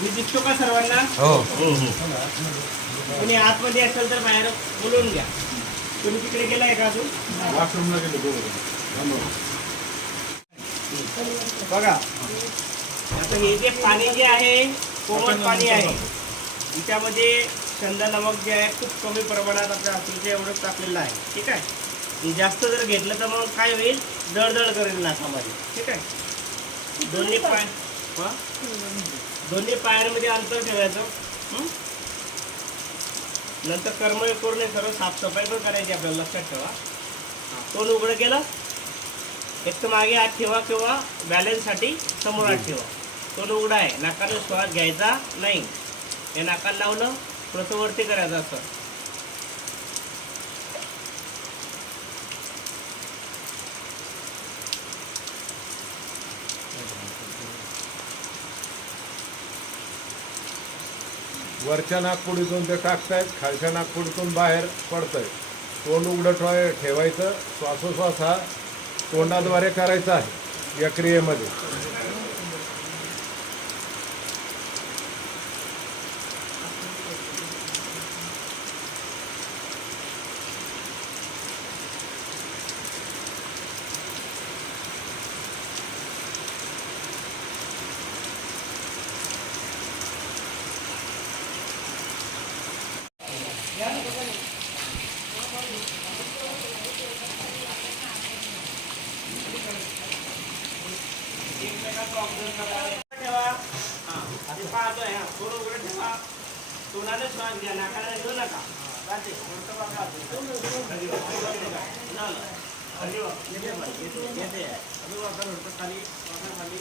मी दिसतो का सर्वांना? हो कोणी आतमध्ये असेल तर बाहेर बोलवून घ्या. तुम्ही तिकडे गेलाय का अजून? बघा आता हे जे पाणी जे आहे कोमट पाणी आहे, याच्यामध्ये चंदा नमक जे आहे खूप कमी प्रमाणात आपल्या हातीच्या एवढंच टाकलेलं आहे. ठीक आहे. हे जास्त जर घेतलं तर मग काय होईल, जळजळ करेल नाकामध्ये. ठीक आहे. दोन्ही पायांमध्ये अंतर ठेवायचं. नंतर कर्मयोग करून सर्व साफसफाई पण करायची आपल्याला, लक्षात ठेवा. तोंड उघडं केलं, एक तर मागे हात ठेवा किंवा बॅलन्ससाठी समोर हात ठेवा. तोंड उघडा आहे, नाकाने श्वास घ्यायचा नाही. हे नाकाला लावलं थोडंसं वरती करायचं असं. वरच्या नाकपुडीतून ते टाकतायत, खालच्या नाकपुडीतून बाहेर पडतंय. तोंड उघडं ठेवायचं. श्वासोश्वास हा तोंडाद्वारे करायचा आहे या क्रियेमध्ये. ठेवा. ते पाहतोय. तोंड उघडं ठेवा. तोंडाने श्वास घ्या, नाकाला घेऊ नका. खाली